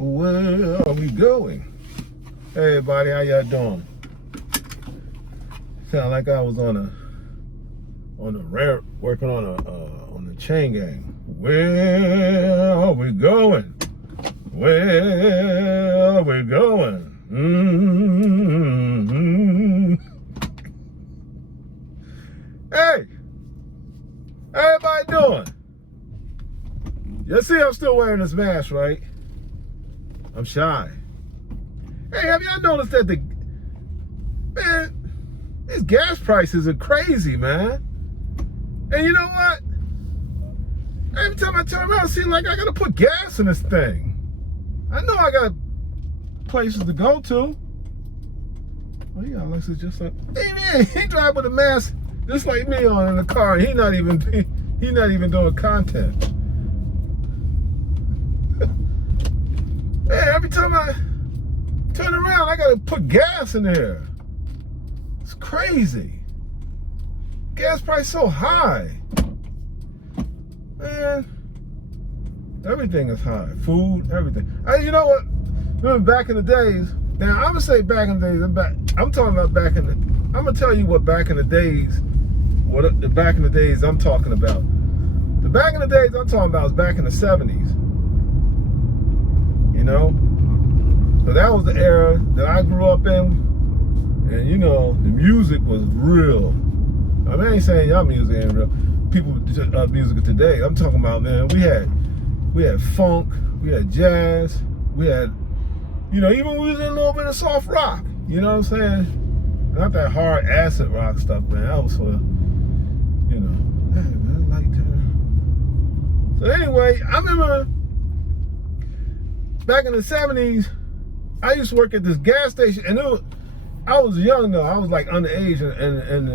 Where are we going? Hey everybody, how y'all doing? Sound like I was on a rare working on the chain gang. Where are we going? Where are we going? Mm-hmm. Hey, how everybody doing? You see, I'm still wearing this mask, right? I'm shy. Hey, have y'all noticed that these gas prices are crazy, man? And you know what? Every time I turn around, it seems like I gotta put gas in this thing. I know I got places to go to. Well, yeah, looks just like, hey man, he drive with a mask just like me on in the car, and he not even doing content. Hey, every time I turn around, I gotta put gas in there. It's crazy. Gas price so high. Man, everything is high. Food, everything. You know what? Remember back in the days, now I'm gonna say back in the days, I'm talking about I'm gonna tell you what back in the days, what the back in the days I'm talking about. The back in the days I'm talking about is back in the 70s. You know? So that was the era that I grew up in. And you know, the music was real. I mean, I ain't saying y'all music ain't real. People music today, I'm talking about, man, we had funk, we had jazz, we had, you know, even we was in a little bit of soft rock. You know what I'm saying? Not that hard acid rock stuff, man. That was for, you know, hey, man, like that. So anyway, I remember back in the 70s, I used to work at this gas station, and I was young though. I was like underage, and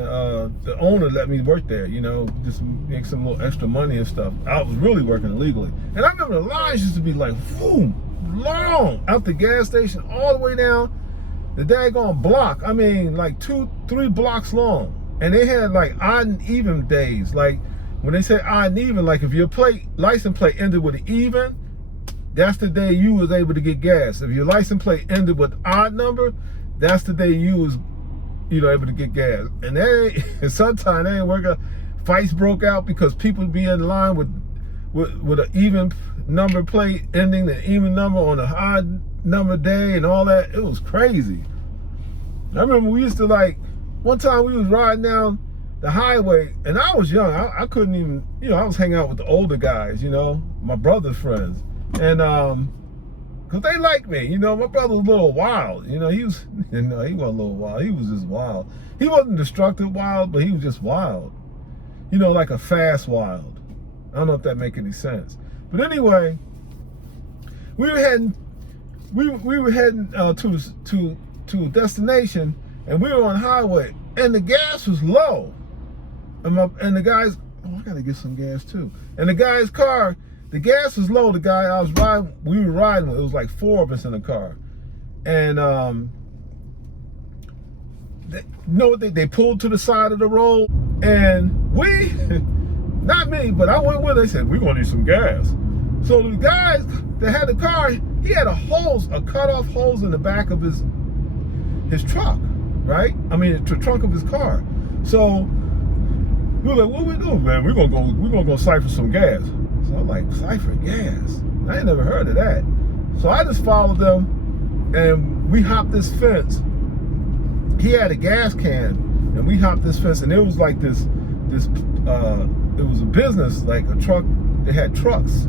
the owner let me work there. You know, just make some little extra money and stuff. I was really working illegally, and I remember the lines used to be like, boom, long out the gas station all the way down the daggone block. I mean, like 2-3 blocks long, and they had like odd and even days. Like when they say odd and even, like if your license plate ended with an even, that's the day you was able to get gas. If your license plate ended with odd number, that's the day you was, you know, able to get gas. And sometimes they ain't work out. Fights broke out because people be in line with an even number plate ending the even number on a odd number day and all that. It was crazy. I remember we used to, like, one time we was riding down the highway, and I was young. I couldn't even, you know, I was hanging out with the older guys, you know, my brother's friends. And cause they like me, you know. My brother was a little wild, you know. He wasn't a little wild. He was just wild. He wasn't destructive wild, but he was just wild, you know, like a fast wild. I don't know if that make any sense, but anyway, we were heading to a destination, and we were on highway, and the gas was low, and the guys, I gotta get some gas too, and the guy's car. The gas was low. The guy we were riding with, it was like 4 of us in the car. And they pulled to the side of the road, and we, not me, but I went with it. They said, we're gonna need some gas. So the guys that had the car, he had a cut off hose in the back of his truck, right? I mean, the trunk of his car. So we were like, what we doing, man? We're gonna go siphon some gas. So I'm like, siphon gas? I ain't never heard of that. So I just followed them, and we hopped this fence. He had a gas can, and we hopped this fence, and it was like this it was a business, like a truck. They had trucks,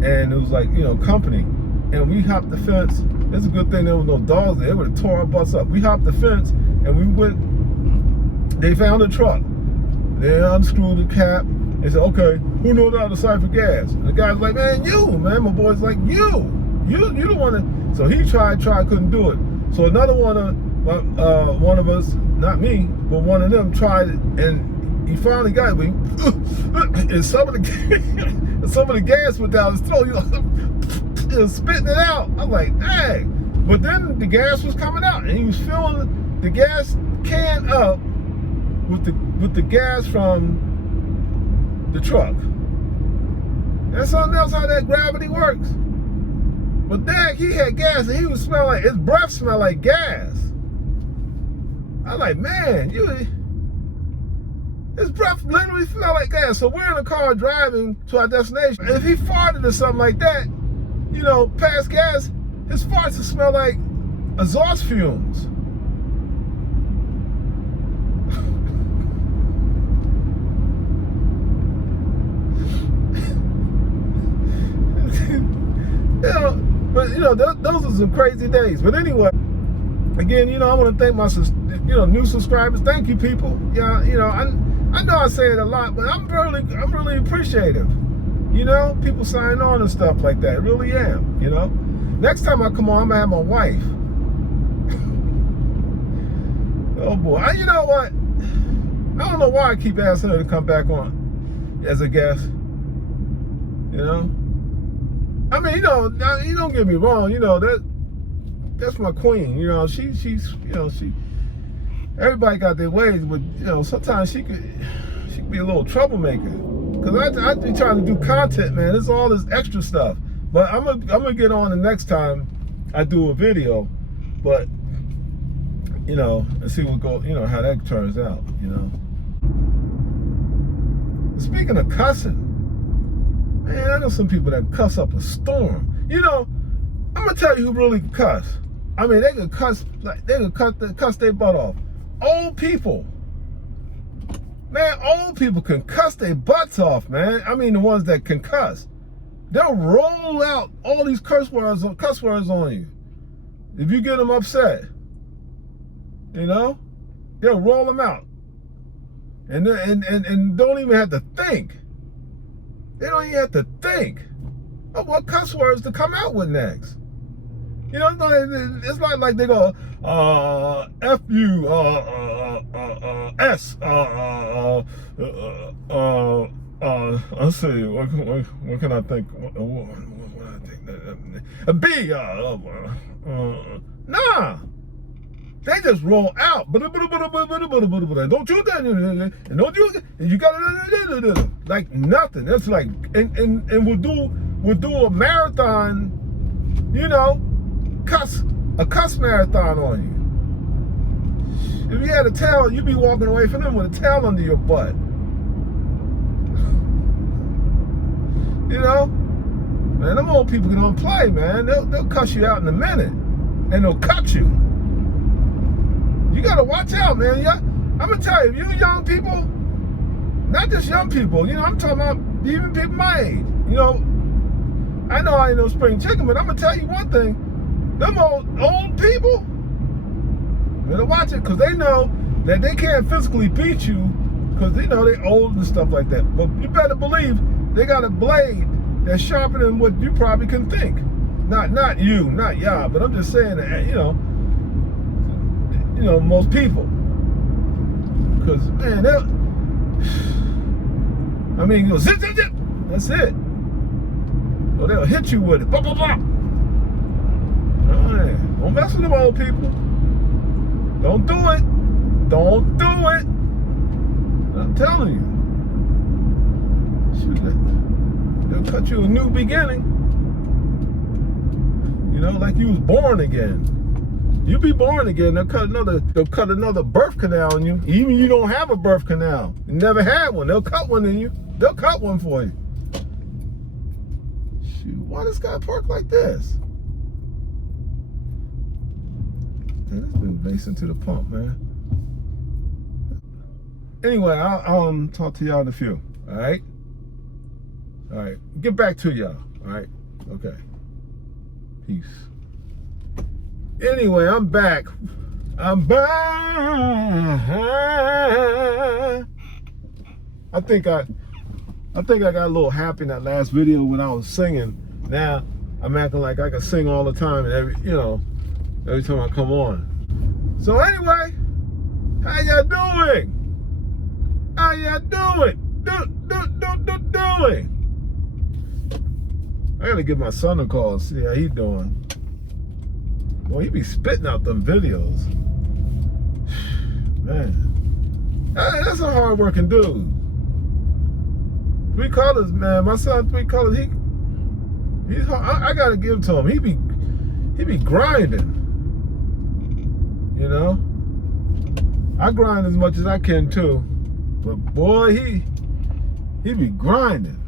and it was like, you know, company. And we hopped the fence. It's a good thing there was no dogs there. They would have tore our butts up. We hopped the fence, and we went. They found a truck. They unscrewed the cap. They said, okay, who knows how to siphon gas? And the guy's like, man, my boy's like, you don't want to. So he tried, couldn't do it. So another one of us, not me, but one of them tried it, and he finally got it. And some of the gas went down his throat. He was spitting it out. I'm like, dang. But then the gas was coming out, and he was filling the gas can up with the gas from the truck. That's something else how that gravity works. But then he had gas and he was smelling like, his breath smelled like gas. I'm like, man, his breath literally smelled like gas. So we're in a car driving to our destination. If he farted or something like that, you know, past gas, his farts would smell like exhaust fumes. You know, but you know, those are some crazy days. But anyway, again, you know, I want to thank my, new subscribers. Thank you, people. Yeah, you know, I know I say it a lot, but I'm really appreciative. You know, people sign on and stuff like that. I really am. You know, next time I come on, I'm gonna have my wife. Oh boy, you know what? I don't know why I keep asking her to come back on as a guest. You know, I mean, you know, you don't get me wrong. You know that's my queen. You know, she's you know, everybody got their ways, but you know, sometimes she could be a little troublemaker. Cause I be trying to do content, man. It's all this extra stuff. But I'm gonna get on the next time I do a video. But you know, and see how that turns out. You know. Speaking of cussing, man, I know some people that cuss up a storm. You know, I'm gonna tell you who really can cuss. I mean, they could cuss like cuss their butt off. Old people. Man, old people can cuss their butts off, man. I mean, the ones that can cuss. They'll roll out all these cuss words on you. If you get them upset, you know, they'll roll them out. And don't even have to think. They don't even have to think of what cuss words to come out with next. You know, it's not like they go, F U S let's see, what can I think? B nah. They just roll out. Don't you that, and don't you, and you got like nothing. It's like, and we'll do a marathon, you know, a cuss marathon on you. If you had a tail, you'd be walking away from them with a tail under your butt. You know, man, them old people don't play, man. They'll cuss you out in a minute, and they'll cut you. You gotta watch out, man. Yeah, I'm gonna tell you, you young people, not just young people, you know, I'm talking about even people my age. You know, I know I ain't no spring chicken, but I'm gonna tell you one thing. Them old people, better watch it, because they know that they can't physically beat you, because they know they're old and stuff like that. But you better believe they got a blade that's sharper than what you probably can think. Not you, not y'all, but I'm just saying that, you know, most people. Because, man, I mean, you go, zip, zip, zip. That's it. Or they'll hit you with it. Blah, blah, blah. Right. Don't mess with them old people. Don't do it. Don't do it. I'm telling you. Shoot, they'll cut you a new beginning. You know, like you was born again. You be born again, they'll cut another birth canal on you. Even you don't have a birth canal. You never had one. They'll cut one in you. They'll cut one for you. Shoot, why this guy park like this? Man, this dude racing to the pump, man. Anyway, I'll talk to y'all in a few. Alright? Alright. Get back to y'all. Alright? Okay. Peace. Anyway, I'm back. I'm back. I think I got a little happy in that last video when I was singing. Now I'm acting like I can sing all the time and every time I come on. So anyway, how y'all doing? How y'all doing? Doing? I gotta give my son a call and see how he doing. Well, he be spitting out them videos. Man, that's a hard-working dude. 3 Colorzzz, man. My son, 3 Colorzzz, I gotta give it to him. He be grinding. You know, I grind as much as I can too, but boy, he be grinding.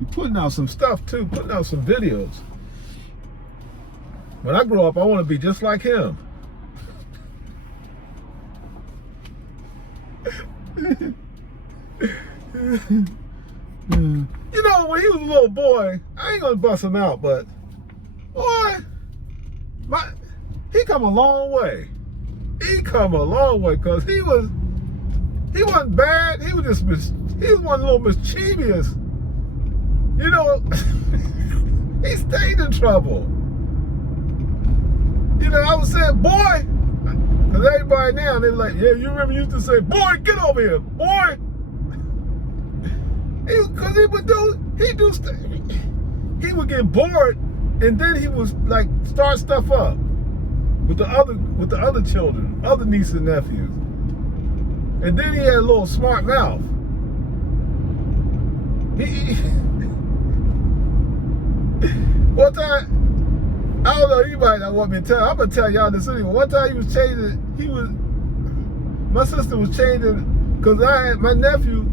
He putting out some stuff too, putting out some videos. When I grow up, I want to be just like him. You know, when he was a little boy, I ain't gonna bust him out, but boy, he come a long way. He come a long way, cause he wasn't bad. He was one little mischievous. You know, he stayed in trouble. You know, I was saying, boy, because everybody now, they like, yeah, you remember you used to say, boy, get over here, boy. Because he would get bored, and then he was like, start stuff up with the other children, other nieces and nephews. And then he had a little smart mouth. One time, I don't know, you might not want me to tell. I'm gonna tell y'all this anyway. One time he was changing. My sister was changing because my nephew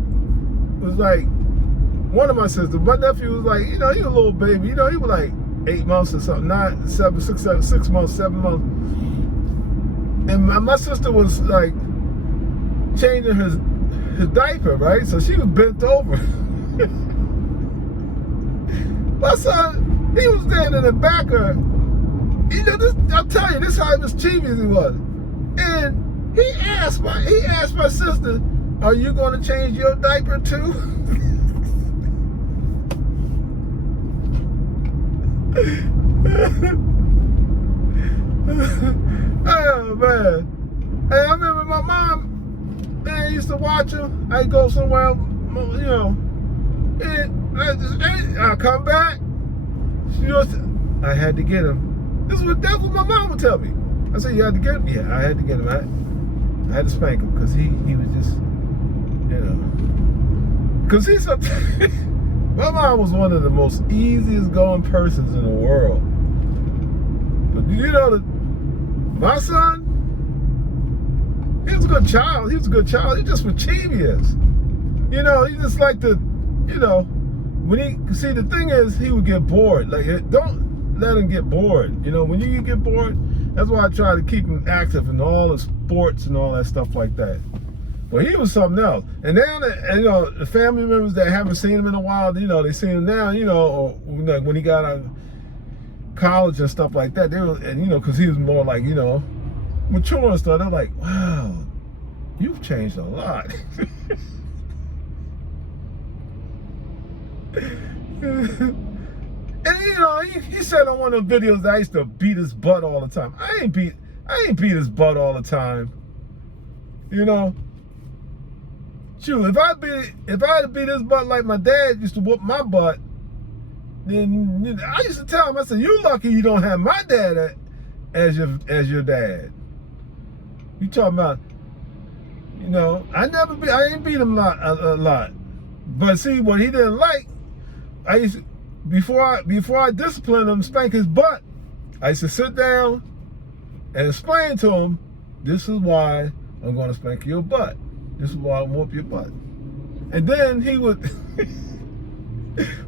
was like, one of my sisters. My nephew was like, you know, he was a little baby. You know, he was like 8 months or something, 6 months, 7 months. And my sister was like changing his diaper, right? So she was bent over. My son, he was standing in the back of her. You know, I'll tell you, this is how mischievous he was. And he asked my sister, are you going to change your diaper too? Oh, man. Hey, I remember my mom, man, used to watch him. I'd go somewhere, you know, and I come back. I had to get him. That's what my mom would tell me. I said, you had to get him? Yeah, I had to get him. I had to spank him because he was just, you know. Because he's my mom was one of the most easiest going persons in the world. But you know, my son, he was a good child. He was a good child. He just mischievous. You know, he just like to, you know, see, the thing is, he would get bored. Like, don't let him get bored. You know, when you get bored, that's why I try to keep him active in all the sports and all that stuff like that. But he was something else. And now that, you know, the family members that haven't seen him in a while, you know, they seen him now, you know, or like when he got out of college and stuff like that, and you know, because he was more like, you know, mature and stuff, they're like, wow, you've changed a lot. And you know, he said on one of the videos that I used to beat his butt all the time. I ain't beat his butt all the time. You know, shoot, if I had to beat his butt like my dad used to whoop my butt, then I used to tell him, I said, you lucky you don't have my dad as your dad. You talking about, you know, I ain't beat him a lot. But see, what he didn't like, I used to, before I disciplined him, spank his butt, I used to sit down and explain to him, this is why I'm going to spank your butt. This is why I'm whoop your butt. And then he would,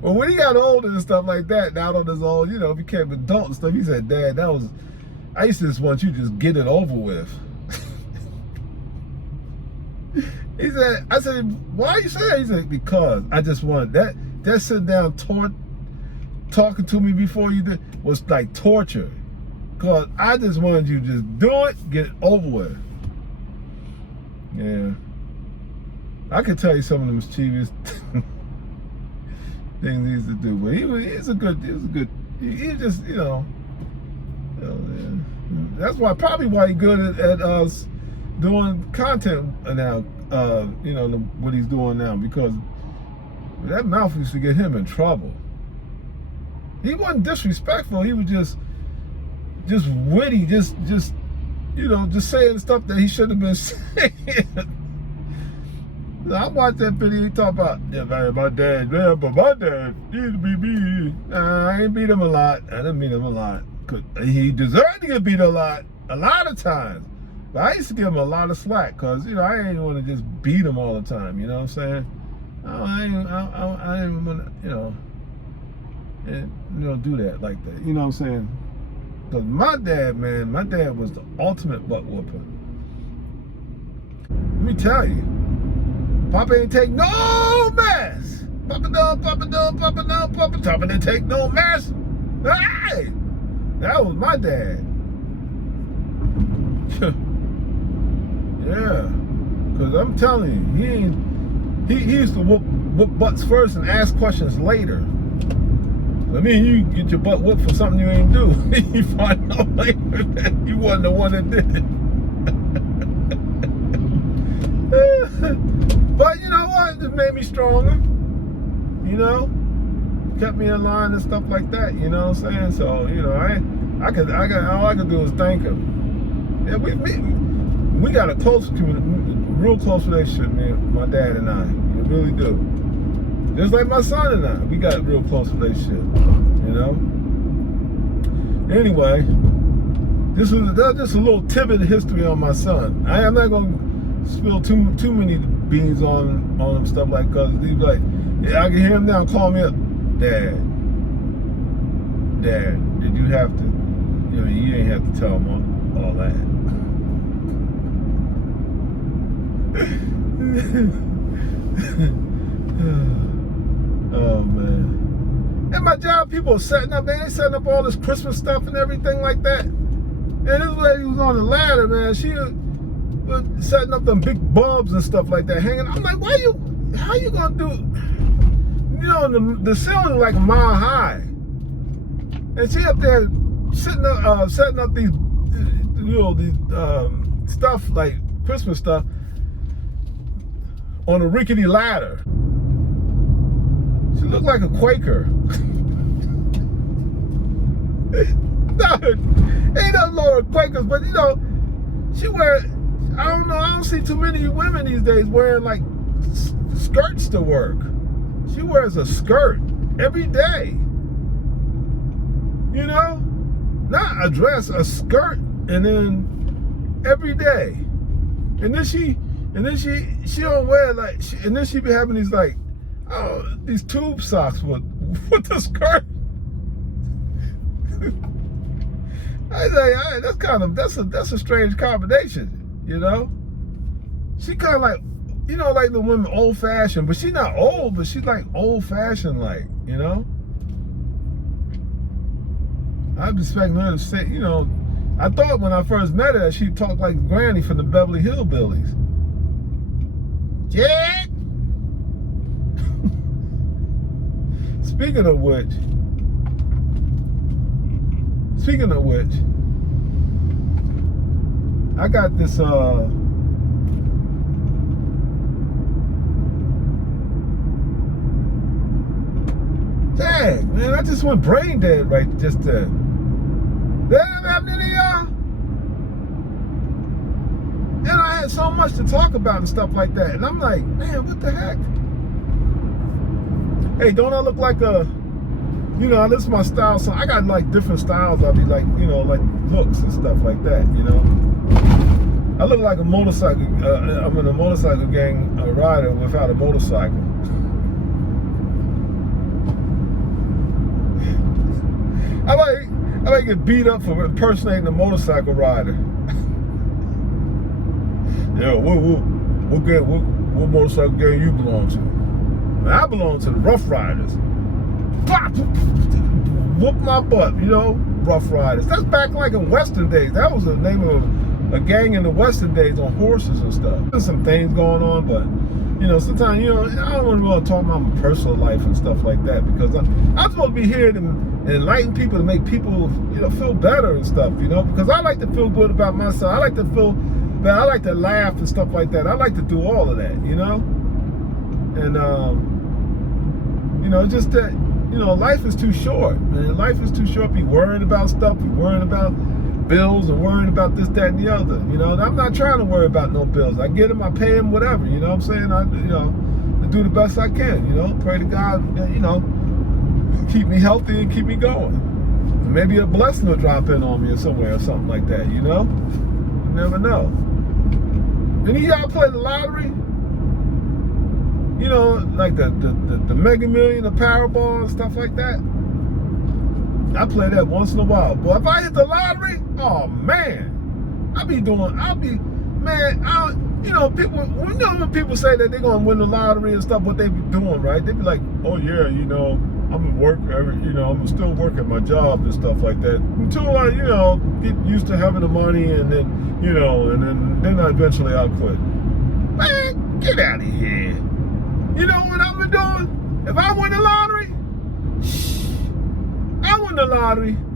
well, when he got older and stuff like that, now on his own, you know, became an adult and stuff, he said, Dad, I used to just want you to just get it over with. He said, I said, why you say that? He said, because I just wanted that sitting down talking to me before you did was like torture. Because I just wanted you to just do it, get it over with. Yeah. I could tell you some of the mischievous things he used to do, but he just, you know, yeah. That's probably why he's good at us doing content now, you know, what he's doing now, because that mouth used to get him in trouble. He wasn't disrespectful, he was just witty, just you know, just saying stuff that he shouldn't have been saying. I watched that video. He talk about, yeah, man, my dad, yeah, but my dad used to be beat. I ain't beat him a lot. I didn't beat him a lot. He deserved to get beat a lot of times. But I used to give him a lot of slack because, you know, I ain't want to just beat him all the time. You know what I'm saying? I ain't want to, you know, do that like that. You know what I'm saying? Because my dad, man, my dad was the ultimate butt whooper. Let me tell you, Papa ain't take no mess. Papa done, Papa didn't take no mess. Hey, that was my dad. Yeah, because I'm telling you, he used to whoop butts first and ask questions later. I mean, you get your butt whooped for something you ain't do. You find out later that you wasn't the one that did it. But you know what? It made me stronger. You know, kept me in line and stuff like that. You know what I'm saying? So you know, all I could do is thank him. Yeah, we got a real close relationship, man. My dad and I, we really do. Just like my son and I, we got a real close relationship. You know. Anyway, that's just a little tidbit of history on my son. I'm not gonna spill too many beans on him, stuff like, cause he's like, yeah, I can hear him now calling me up, Dad, did you have to, you know, you ain't have to tell him all that. Oh man. At my job, people are setting up, they setting up all this Christmas stuff and everything like that. And this lady was on the ladder, man. She was setting up them big bulbs and stuff like that, hanging. I'm like, how you gonna do it? You know, the ceiling like a mile high. And she up there setting up these, you know, these stuff like Christmas stuff on a rickety ladder. She looked like a Quaker. No, ain't nothing wrong with Quakers, but you know, she wear, I don't see too many women these days wearing like skirts to work. She wears a skirt every day. You know? Not a dress, a skirt, and then every day. And then she don't wear like, and then she be having these like, these tube socks with the skirt. I say, that's a strange combination, you know. She kind of like, you know, like the women old fashioned, but she's not old, but she's like old fashioned, like, you know. I'm expecting her to say, you know, I thought when I first met her that she talked like Granny from the Beverly Hillbillies. Yeah. Speaking of which, I got this dang, man, I just went brain dead right just then. That ever happened to y'all? And I had so much to talk about and stuff like that. And I'm like, man, what the heck? Hey, don't I look like a, you know, this is my style, so I got like different styles. I'll be like, you know, like looks and stuff like that, you know. I look like a motorcycle, I'm in a motorcycle gang rider without a motorcycle. I might get beat up for impersonating a motorcycle rider. Yeah, what motorcycle gang you belong to? I belong to the Rough Riders. Whoop my butt, you know, Rough Riders. That's back like in Western days. That was the name of a gang in the Western days on horses and stuff. There's some things going on, but you know, sometimes, you know, I don't want to talk about my personal life and stuff like that, because I'm supposed to be here to enlighten people, to make people, you know, feel better and stuff, you know, because I like to feel good about myself. I like to feel that, I like to laugh and stuff like that. I like to do all of that, you know, and you know, just that, you know, life is too short, man. Life is too short. Be worrying about stuff. Be worrying about bills and worrying about this, that, and the other. You know, and I'm not trying to worry about no bills. I get them, I pay them, whatever. You know what I'm saying? I do the best I can. You know, pray to God, you know, keep me healthy and keep me going. Maybe a blessing will drop in on me or somewhere or something like that. You know, you never know. Any of y'all play the lottery? You know, like the Mega Million, the Powerball, and stuff like that. I play that once in a while. But if I hit the lottery, oh man, you know, when people say that they're gonna win the lottery and stuff, what they be doing, right? They be like, oh yeah, you know, I'm gonna work, you know, I'm still working my job and stuff like that until I, you know, get used to having the money, and then, you know, and then eventually I'll quit. Man, get out of here. You know what I'm doing? If I win the lottery,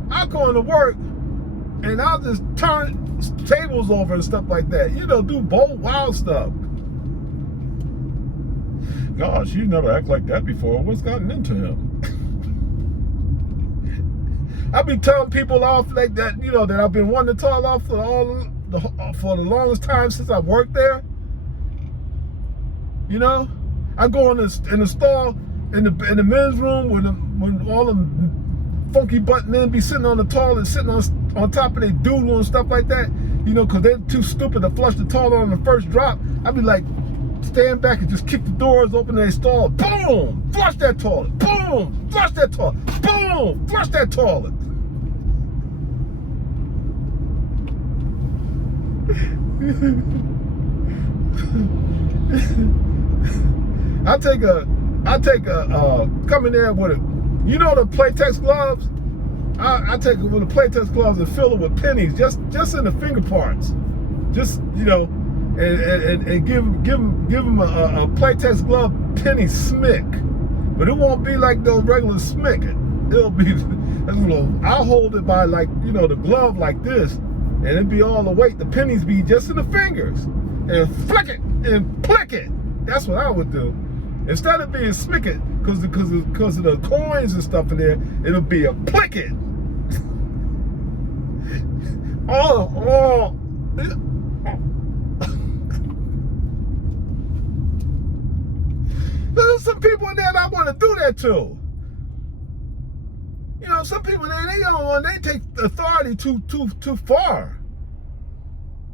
I'll go into work and I'll just turn tables over and stuff like that. You know, do bold, wild stuff. Gosh, you never act like that before. What's gotten into him? I be telling people off like that, you know, that I've been wanting to tell off for the longest time since I worked there. You know, I go in the stall in the men's room when all them funky butt men be sitting on the toilet, sitting on top of their doodle and stuff like that. You know, because they're too stupid to flush the toilet on the first drop. I be like, stand back and just kick the doors open their stall. Boom! Flush that toilet. Boom! Flush that toilet. Boom! Flush that toilet. I take a come in there with you know, the Playtex gloves. I take it with the Playtex gloves and fill it with pennies, just in the finger parts, just, you know, and give them a Playtex glove penny smick, but it won't be like those regular smick. It'll be, I'll hold it by, like, you know, the glove like this, and it'd be all the weight. The pennies be just in the fingers, and flick it and plick it. That's what I would do. Instead of being smick it, because of the coins and stuff in there, it'll be a plick it. Oh. There's some people in there that I want to do that to. You know, some people they take authority too far.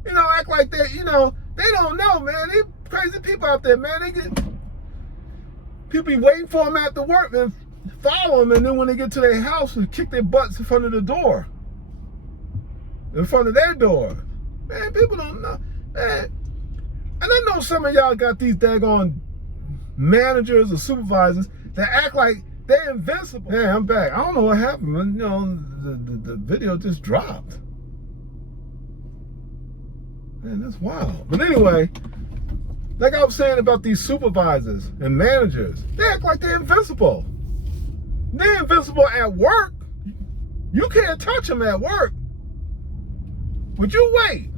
You know, act like they, you know, they don't know, man. They crazy people out there, man. People be waiting for them after work, man, follow them, and then when they get to their house, and kick their butts in front of the door. In front of their door. Man, people don't know. Man. And I know some of y'all got these daggone managers or supervisors that act like they're invincible. Hey, I'm back. I don't know what happened. You know, the video just dropped. Man, that's wild. But anyway, like I was saying about these supervisors and managers, they act like they're invincible. They're invincible at work. You can't touch them at work. But you wait.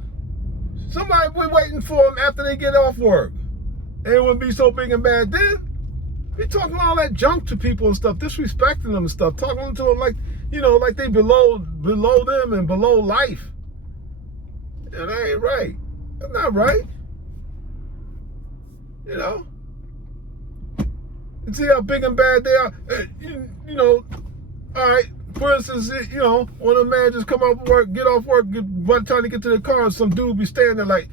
Somebody be waiting for them after they get off work. And it wouldn't be so big and bad then. Be talking all that junk to people and stuff, disrespecting them and stuff, talking to them like, you know, like they below them and below life. And that ain't right. That's not right. You know? And see how big and bad they are. You know, all right, for instance, you know, when a man just come off work, get off work, by the time they get to the car, some dude be standing there like,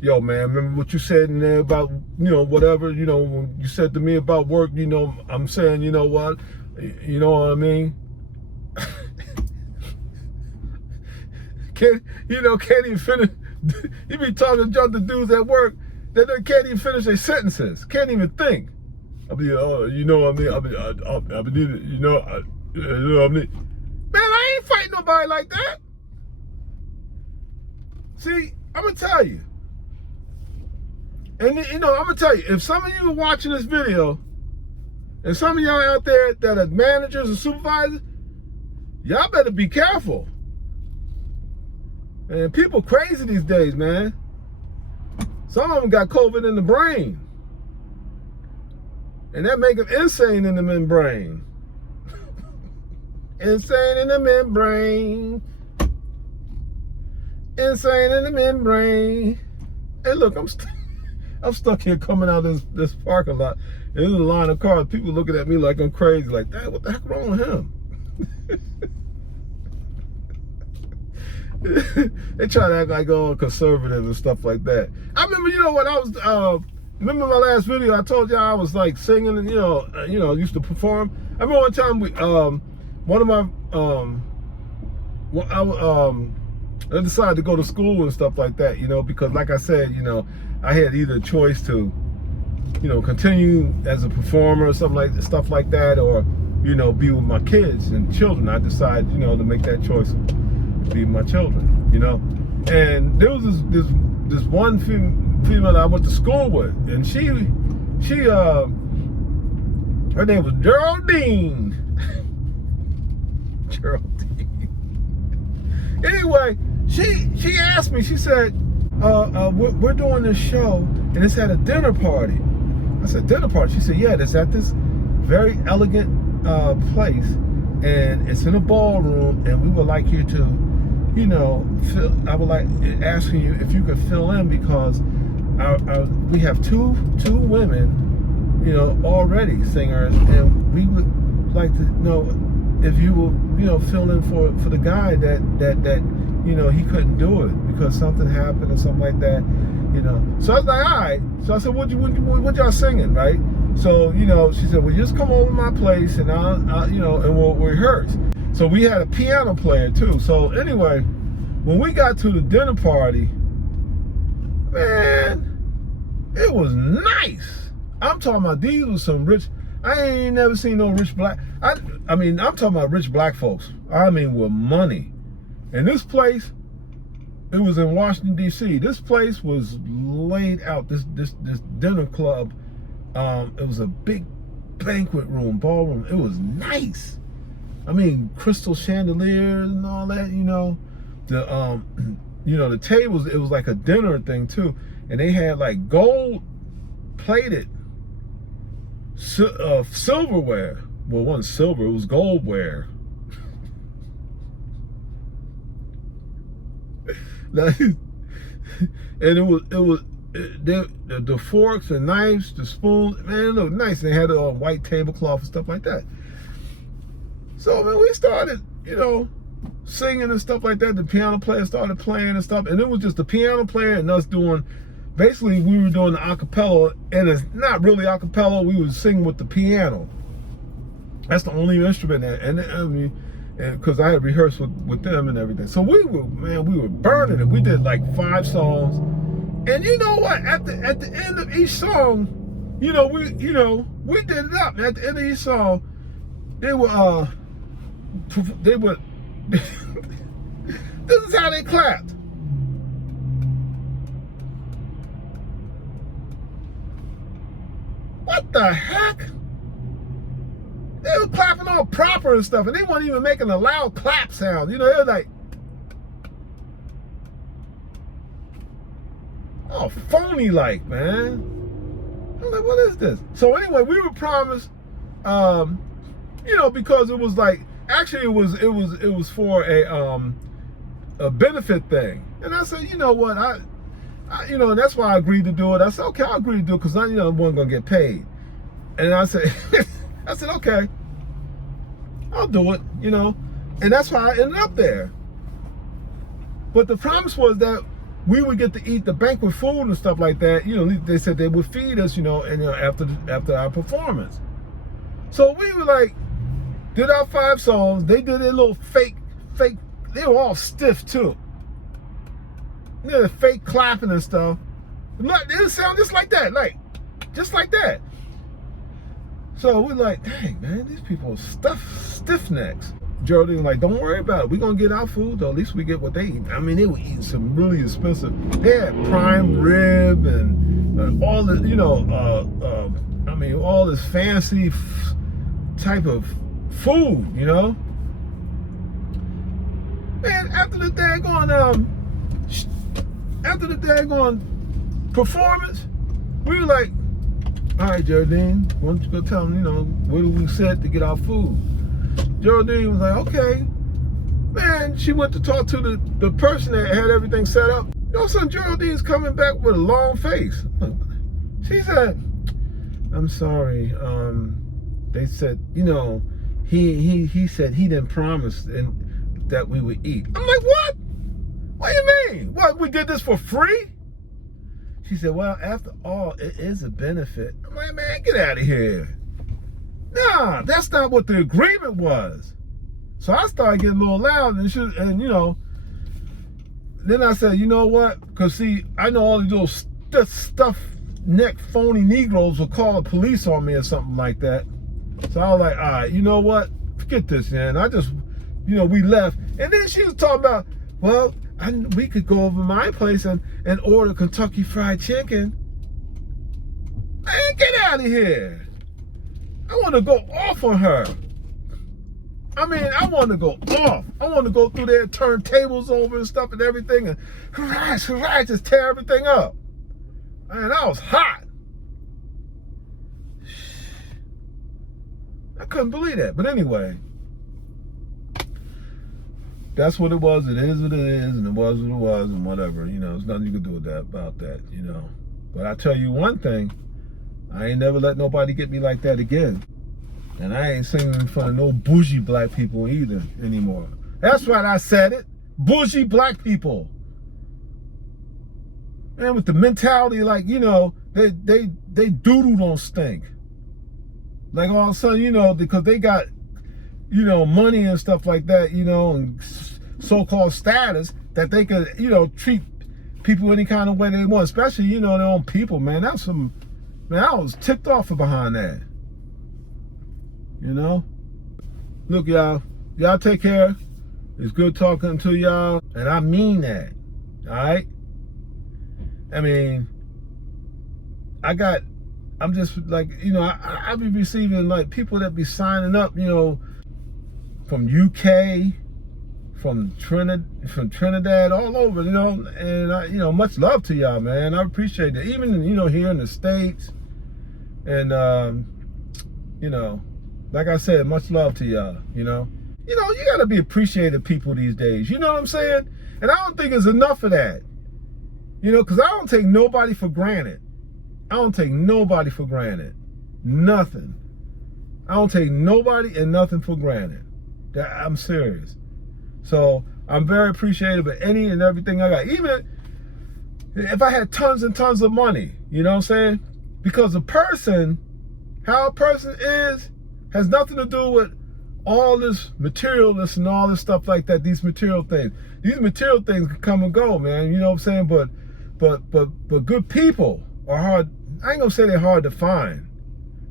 yo, man, remember what you said in there about, you know, whatever, you know, when you said to me about work, you know, I'm saying, you know what, you know what I mean? Can't even finish, you be talking junk to dudes at work that they can't even finish their sentences, can't even think. I'll be, oh, you know what I mean? I'll be, you know what I mean? Man, I ain't fighting nobody like that. See, I'm gonna tell you. And, you know, I'm going to tell you, if some of you are watching this video, and some of y'all out there that are managers and supervisors, y'all better be careful. And people crazy these days, man. Some of them got COVID in the brain. And that make them insane in the membrane. Insane in the membrane. insane in the membrane. Hey, look, I'm stuck here coming out of this parking lot. And there's a line of cars. People looking at me like I'm crazy. Like, Dad, what the heck wrong with him? They try to act like all conservative and stuff like that. I remember, you know, when I was, remember my last video, I told y'all I was like singing and, used to perform. I remember one time one of my, I decided to go to school and stuff like that, because like I said, I had either a choice to, continue as a performer or stuff like that, or, be with my kids and children. I decided, to make that choice, be with my children, And there was this one female that I went to school with, and her name was Geraldine. Geraldine. Anyway, she asked me, she said, we're doing this show and it's at a dinner party. I said, dinner party? She said, yeah, it's at this very elegant place and it's in a ballroom, and we would like you to, I would like asking you if you could fill in, because we have two women, already singers, and we would like to know if you will, fill in for the guy that he couldn't do it because something happened or something like that, So I was like, all right. So I said, what y'all singing, right? So, she said, well, just come over to my place and I'll and we'll rehearse. So we had a piano player too. So anyway, when we got to the dinner party, man, it was nice. I'm talking about, these was some rich, I ain't never seen no rich black, I'm talking about rich black folks. With money. And this place, it was in Washington, D.C. This place was laid out, this dinner club. It was a big banquet room, ballroom. It was nice. Crystal chandeliers and all that, the tables, it was like a dinner thing too. And they had like gold plated silverware. Well, it wasn't silver, it was goldware. And the forks and knives, the spoons, man, it looked nice. They had a white tablecloth and stuff like that. So, man, we started, singing and stuff like that. The piano player started playing and stuff, and it was just the piano player and us doing. Basically, we were doing the acapella, and it's not really acapella. We would sing with the piano. That's the only instrument, because I had rehearsed with them and everything. So we were burning it. We did like 5 songs, and you know what? At the end of each song, we did it up. At the end of each song, they would. This is how they clapped. What the heck? They were clapping all proper and stuff, and they weren't even making a loud clap sound. They were like, oh, phony like, man. I'm like, what is this? So anyway, we were promised, because it was like, actually it was for a benefit thing. And I said, you know what, and that's why I agreed to do it. I said, okay, I'll agree to do it because I wasn't gonna get paid. And I said, okay, I'll do it, and that's why I ended up there. But the promise was that we would get to eat the banquet food and stuff like that. They said they would feed us, and after our performance. So we were like, did our 5 songs. They did their little fake. They were all stiff too. They had fake clapping and stuff. It sound just like that, just like that. So we're like, dang, man, these people are stiff necks. Geraldine was like, don't worry about it. We're going to get our food, though. At least we get what they eat. They were eating some really expensive. They had prime rib and all the, all this fancy type of food, Man, after the daggone performance, we were like, all right, Geraldine, why don't you go tell them, where do we set to get our food? Geraldine was like, okay. Man, then she went to talk to the person that had everything set up. You know, son, Geraldine's coming back with a long face. She said, I'm sorry. They said, you know, he said he didn't promise that we would eat. I'm like, what? What do you mean? What, we did this for free? She said, well, after all, it is a benefit. I'm like, man, get out of here. Nah, that's not what the agreement was. So I started getting a little loud, and you know, then I said, you know what? Because see, I know all these little stuff neck phony Negroes will call the police on me or something like that. So I was like, all right, you know what? Forget this, man. I just, you know, we left. And then she was talking about, well, we could go over my place and order Kentucky Fried Chicken. Man, get out of here. I want to go off on her. I mean, I want to go off. I want to go through there, turn tables over and stuff and everything, and hurrah, just tear everything up. Man, I was hot. I couldn't believe that. But anyway, that's what it was. It is what it is, and it was what it was, and whatever. You know, there's nothing you can do about that, you know. But I tell you one thing, I ain't never let nobody get me like that again. And I ain't singing in front of no bougie black people either anymore. That's right, I said it. Bougie black people. And with the mentality like, you know, they doo-doo don't stink. Like all of a sudden, you know, because they got, you know, money and stuff like that, you know, and so-called status, that they could, you know, treat people any kind of way they want, especially, you know, their own people, man. That's some, man, I was ticked off behind that. You know? Look, y'all take care. It's good talking to y'all, and I mean that. All right? I mean, I'm just like, you know, I be receiving like people that be signing up, you know, from UK, from Trinidad, all over, you know, and you know, much love to y'all, man. I appreciate it. Even, you know, here in the States, and you know, like I said, much love to y'all, you know. You know, you gotta be appreciative people these days, you know what I'm saying? And I don't think it's enough of that. You know, because I don't take nobody for granted. I don't take nobody for granted. Nothing. I don't take nobody and nothing for granted. I'm serious. So I'm very appreciative of any and everything I got. Even if I had tons and tons of money, you know what I'm saying? Because a person, how a person is, has nothing to do with all this materialist and all this stuff like that, these material things. These material things can come and go, man, you know what I'm saying? But good people are hard. I ain't gonna say they're hard to find,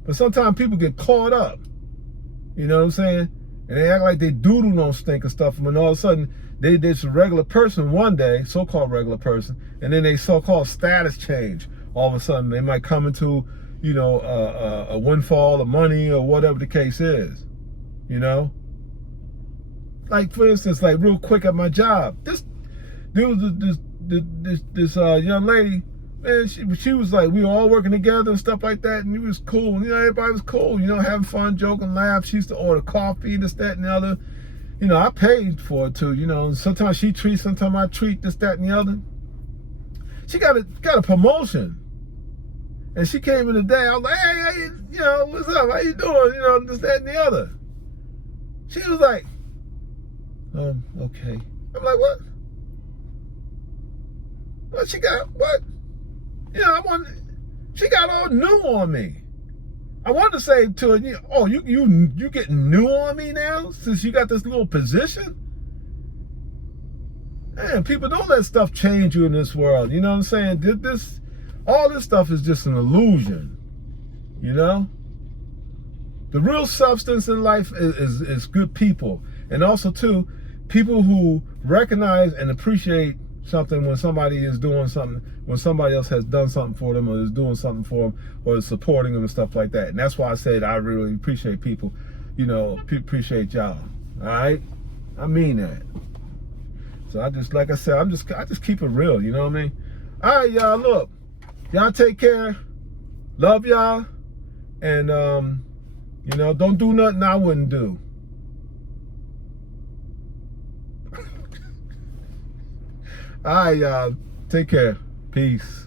but sometimes people get caught up, you know what I'm saying? And they act like they doodle don't stink and stuff, and when all of a sudden they just a regular person one day, so-called regular person, and then they so-called status change. All of a sudden they might come into, you know, a windfall of money or whatever the case is, you know? Like for instance, like real quick at my job, this young lady, man, she was like, we were all working together and stuff like that, and it was cool. You know, everybody was cool, you know, having fun, joking, laugh. She used to order coffee, this, that, and the other. You know, I paid for it too, you know. Sometimes she treats, sometimes I treat, this, that, and the other. She got a promotion. And she came in today, I was like, hey, you know, what's up? How you doing? You know, this, that, and the other. She was like, okay. I'm like, what? What she got? What? You know, she got all new on me. I wanted to say to her, oh, you getting new on me now since you got this little position? Man, people, don't let stuff change you in this world. You know what I'm saying? All this stuff is just an illusion. You know? The real substance in life is good people. And also, too, people who recognize and appreciate something when somebody is doing something, when somebody else has done something for them or is doing something for them or is supporting them and stuff like that. And that's why I said I really appreciate people, you know, appreciate y'all. All right? I mean that. So I just, like I said, I just keep it real, you know what I mean? All right, y'all, look. Y'all take care. Love y'all. And, you know, don't do nothing I wouldn't do. All right, y'all. Take care. Peace.